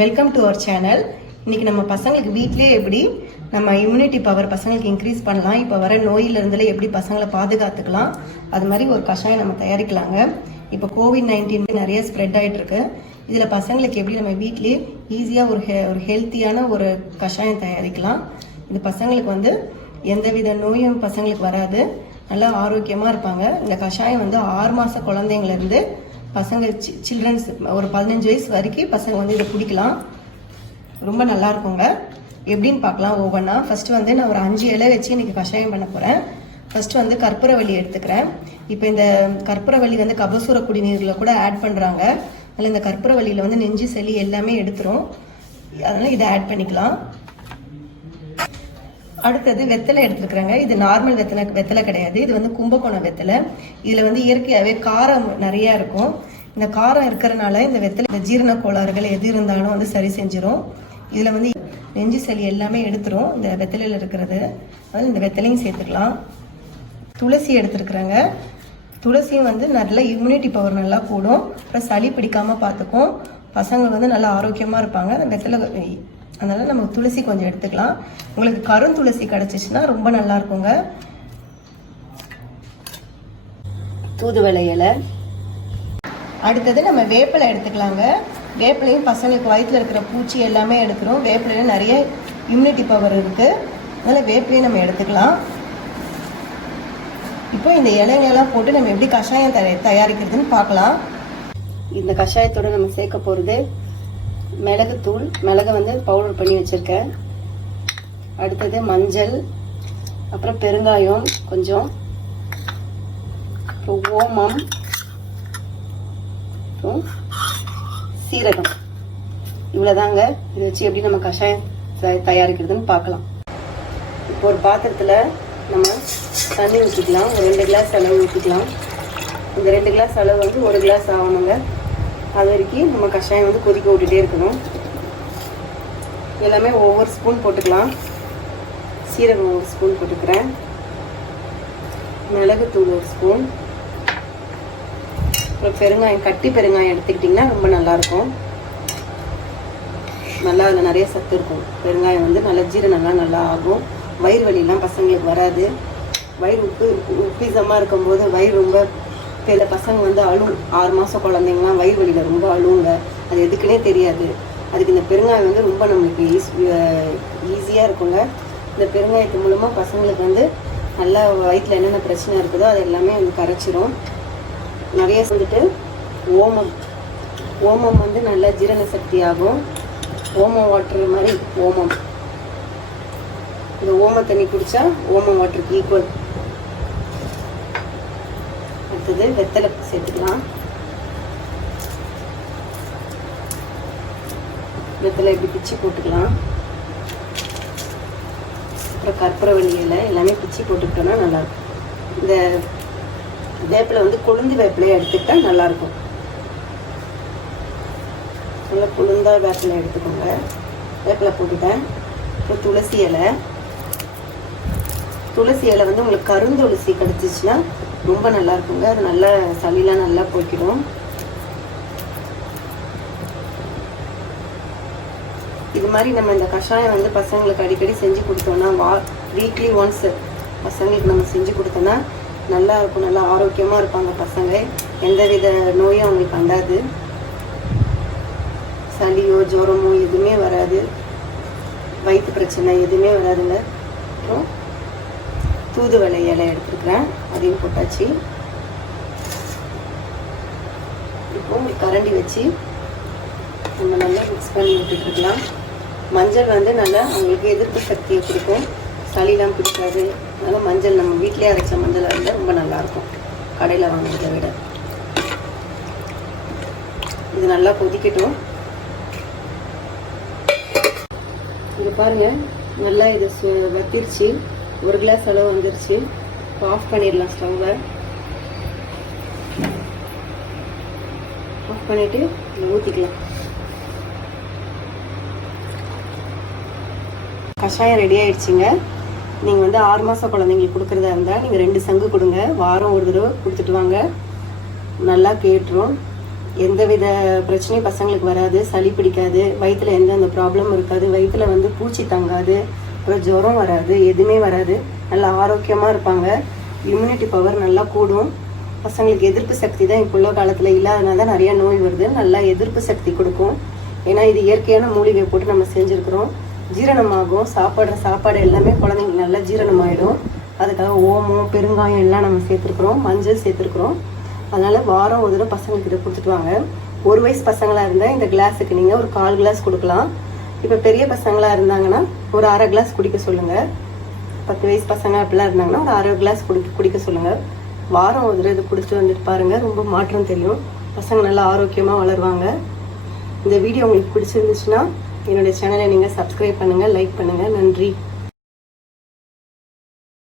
Welcome to our channel. இன்னைக்கு நம்ம பசங்களுக்கு வீட்டிலே எப்படி நம்ம இம்யூனிட்டி பவர் பசங்களுக்கு இன்க்ரீஸ் பண்ணலாம், இப்போ வர நோயிலிருந்துல எப்படி பசங்களை பாதுகாத்துக்கலாம், அது மாதிரி ஒரு கஷாயம் நம்ம தயாரிக்கலாங்க. இப்போ COVID-19 நிறைய ஸ்ப்ரெட் ஆகிட்டு இருக்கு. இதில் பசங்களுக்கு எப்படி நம்ம வீட்டிலே ஈஸியாக ஒரு ஹெல்த்தியான ஒரு கஷாயம் தயாரிக்கலாம். இந்த பசங்களுக்கு வந்து எந்தவித நோயும் பசங்களுக்கு வராது, நல்லா ஆரோக்கியமாக இருப்பாங்க. இந்த கஷாயம் வந்து 6 மாத குழந்தைங்கலேருந்து பசங்க சில்ட்ரன்ஸ் ஒரு 15 வயசு வரைக்கும் பசங்க வந்து இதை குடிக்கலாம். ரொம்ப நல்லா இருக்குங்க. எப்படின்னு பார்க்கலாம் ஒவ்வொன்றா. ஃபர்ஸ்ட் வந்து நான் ஒரு 5 இலை வச்சு இன்னைக்கு கஷாயம் பண்ண போகிறேன். ஃபர்ஸ்ட் வந்து கற்பூரவள்ளி எடுத்துக்கிறேன். இப்போ இந்த கற்பூரவள்ளி வந்து கபசூர குடிநீரில் கூட ஆட் பண்ணுறாங்க. அதில் இந்த கற்பூரவள்ளியில் வந்து நெஞ்சு சளி எல்லாமே எடுத்துரும். அதனால் இதை ஆட் பண்ணிக்கலாம். அடுத்தது வெத்தலை எடுத்துருக்குறாங்க. இது நார்மல் வெத்தலை கிடையாது, இது வந்து கும்பகோணம் வெத்தலை. இதில் வந்து இயற்கையாகவே காரம் நிறையா இருக்கும். இந்த காரம் இருக்கிறனால இந்த வெத்தலை இந்த ஜீரண கோளாறுகள் எது இருந்தாலும் வந்து சரி செஞ்சிடும். இதில் வந்து நெஞ்சு சளி எல்லாமே எடுத்துரும் இந்த வெத்தலையில் இருக்கிறது. அதாவது இந்த வெத்தலையும் சேர்த்துக்கலாம். துளசி எடுத்துருக்குறாங்க. துளசியும் வந்து நல்ல இம்யூனிட்டி பவர் நல்லா கூடும், அப்புறம் சளி பிடிக்காமல் பார்த்துக்கும். பசங்க வந்து நல்லா ஆரோக்கியமாக இருப்பாங்க. அந்த வெத்தலை அதனால் நம்ம துளசி கொஞ்சம் எடுத்துக்கலாம். உங்களுக்கு கருந்துளசி கிடச்சிச்சின்னா ரொம்ப நல்லா இருக்குங்க. தூதுவளை இலை. அடுத்தது நம்ம வேப்பிலை எடுத்துக்கலாங்க. வேப்பிலையும் பசங்களுக்கு வயிற்றில் இருக்கிற பூச்சி எல்லாமே எடுக்கிறோம். வேப்பிலையும் நிறைய இம்யூனிட்டி பவர் இருக்குது, அதனால் வேப்பிலையும் நம்ம எடுத்துக்கலாம். இப்போ இந்த இலைங்களெல்லாம் போட்டு நம்ம எப்படி கஷாயம் தயாரிக்கிறதுன்னு பார்க்கலாம். இந்த கஷாயத்தோடு நம்ம சேர்க்க போகிறது மிளகுத்தூள். மிளகை வந்து பவுடர் பண்ணி வச்சுருக்கேன். அடுத்தது மஞ்சள், அப்புறம் பெருங்காயம் கொஞ்சம், அப்புறம் ஓமம், அப்புறம் சீரகம். இவ்வளோதாங்க. இதை வச்சு எப்படி நம்ம கஷாயம் தயாரிக்கிறதுன்னு பார்க்கலாம். இப்போ ஒரு பாத்திரத்தில் நம்ம தண்ணி ஊற்றிக்கலாம். ஒரு 2 கிளாஸ் அளவு ஊற்றிக்கலாம். இந்த 2 கிளாஸ் அளவு வந்து 1 கிளாஸ் ஆகணுங்க. அது வரைக்கும் நம்ம கஷாயம் வந்து கொதிக்க விட்டுட்டே இருக்கணும். எல்லாமே ஒவ்வொரு ஸ்பூன் போட்டுக்கலாம். சீரகம் 1 ஸ்பூன் போட்டுக்கிறேன். மிளகுத்தூள் 1 ஸ்பூன். அப்புறம் பெருங்காயம், கட்டி பெருங்காயம் எடுத்துக்கிட்டிங்கன்னா ரொம்ப நல்லாயிருக்கும். நல்லா அதில் நிறைய சத்து இருக்கும். பெருங்காயம் வந்து நல்லா ஜீரணம்லாம் நல்லா ஆகும். வயிறு வலிலாம் பசங்களுக்கு வராது. வயிறு உப்பிசமாக இருக்கும்போது வயிறு ரொம்ப சில பசங்க வந்து அழும். 6 மாத குழந்தைங்கலாம் வயிறு வலியில் ரொம்ப அழுவுங்க. அது எதுக்குன்னே தெரியாது. அதுக்கு இந்த பெருங்காயம் வந்து ரொம்ப நம்மளுக்கு ஈஸியாக இருக்குங்க. இந்த பெருங்காயத்து மூலமாக பசங்களுக்கு வந்து நல்லா வயிற்றில் என்னென்ன பிரச்சனை இருக்குதோ அது எல்லாமே வந்து கரைச்சிரும். நிறைய வந்துட்டு ஓமம் வந்து நல்லா ஜீரண சக்தி ஆகும். ஓமம் வாட்டர் மாதிரி ஓமம். இந்த ஓம தண்ணி குடித்தா ஓமம் வாட்டருக்கு ஈக்குவல். அடுத்தது வெத்தலை சேர்த்துக்கலாம். வெத்தலை இப்படி பிச்சு போட்டுக்கலாம். அப்புறம் கற்பூரவள்ளி இலை எல்லாமே பிச்சு போட்டுக்கிட்டோன்னா நல்லாயிருக்கும். இந்த வேப்பிலை வந்து கொழுந்து வேப்பிலையை எடுத்துக்கிட்டா நல்லாயிருக்கும். நல்லா கொழுந்தா வேப்பிலை எடுத்துக்கோங்க. வேப்பிலை போட்டுட்டேன். அப்புறம் துளசி இலை. துளசி இலை வந்து உங்களுக்கு கருந்துளசி கிடச்சிச்சின்னா ரொம்ப நல்லா இருக்குங்க. அது நல்லா சளிலாம் நல்லா போய்க்கிடும். இது மாதிரி நம்ம இந்த கஷாயம் வந்து பசங்களுக்கு அடிக்கடி செஞ்சு கொடுத்தோன்னா வீக்லி ஒன்ஸ் பசங்களுக்கு நம்ம செஞ்சு கொடுத்தோன்னா நல்லா இருக்கும். நல்லா ஆரோக்கியமாக இருப்பாங்க பசங்க. எந்தவித நோயும் அவங்களுக்கு வராது. சளியோ ஜுரமோ எதுவுமே வராது. வயிற்று பிரச்சனை எதுவுமே வராதுங்க. அப்புறம் தூதுவளை இலை எடுத்துக்கிறேன். அதையும் போட்டாச்சு. இப்போ கரண்டி வச்சு நம்ம நல்லா மிக்ஸ் பண்ணி விட்டுட்டுருக்கலாம். மஞ்சள் வந்து நல்லா அவங்களுக்கு எதிர்ப்பு சக்தியை கொடுக்கும். சளிலாம் பிடிக்காது. அதனால் மஞ்சள் நம்ம வீட்டிலே அரைச்ச மஞ்சள் இருந்தால் ரொம்ப நல்லாயிருக்கும் கடையில் வாங்குறதை விட. இது நல்லா கொதிக்கட்டும். இது பாருங்கள், நல்லா இது வத்திருச்சு. 1 கிளாஸ் அளவு வந்துருச்சு. இப்போ ஆஃப் பண்ணிடலாம் ஸ்டவ்வை. ஆஃப் பண்ணிவிட்டு ஊற்றிக்கலாம். கஷாயம் ரெடி ஆயிடுச்சுங்க. நீங்கள் வந்து 6 மாத குழந்தைங்களுக்கு கொடுக்குறதா இருந்தால் நீங்கள் 2 சங்கு கொடுங்க. வாரம் ஒரு தடவை கொடுத்துட்டு வாங்க. நல்லா கேட்டுரும். எந்தவித பிரச்சனையும் பசங்களுக்கு வராது, சளி பிடிக்காது, வயிற்றுல எந்தெந்த ப்ராப்ளமும் இருக்காது, வயிற்றுல வந்து பூச்சி தங்காது, அப்புறம் ஜுரம் வராது, எதுவுமே வராது. நல்லா ஆரோக்கியமாக இருப்பாங்க. இம்யூனிட்டி பவர் நல்லா கூடும். பசங்களுக்கு எதிர்ப்பு சக்தி தான் இப்போ உள்ள காலத்தில் இல்லாதனால தான் நிறையா நோய் வருது. நல்லா எதிர்ப்பு சக்தி கொடுக்கும். ஏன்னா இது இயற்கையான மூலிகை போட்டு நம்ம செஞ்சுருக்கிறோம். ஜீரணமாகும். சாப்பிட்ற சாப்பாடு எல்லாமே குழந்தைங்களுக்கு நல்லா ஜீரணமாயிடும். அதுக்காக ஓமம், பெருங்காயம் எல்லாம் நம்ம சேர்த்துருக்குறோம், மஞ்சள் சேர்த்துருக்குறோம். அதனால் வாரம் ஒரு தடவை பசங்களுக்கு இதை கொடுத்துட்டு வாங்க. 1 வயசு பசங்களாக இருந்தால் இந்த கிளாஸுக்கு நீங்கள் ஒரு 1/4 கிளாஸ் கொடுக்கலாம். இப்போ பெரிய பசங்களாக இருந்தாங்கன்னா ஒரு 1/2 கிளாஸ் குடிக்க சொல்லுங்கள். 10 வயசு பசங்க அப்படிலாம் இருந்தாங்கன்னா ஒரு 1/2 கிளாஸ் குடிக்க சொல்லுங்கள். வாரம் ஒரு தடவை இது குடிச்சிட்டு வந்துட்டு பாருங்கள், ரொம்ப மாற்றம் தெரியும். பசங்க நல்லா ஆரோக்கியமாக வளருவாங்க. இந்த வீடியோ உங்களுக்கு பிடிச்சிருந்துச்சுன்னா என்னுடைய சேனலை நீங்கள் சப்ஸ்கிரைப் பண்ணுங்கள், லைக் பண்ணுங்கள். நன்றி.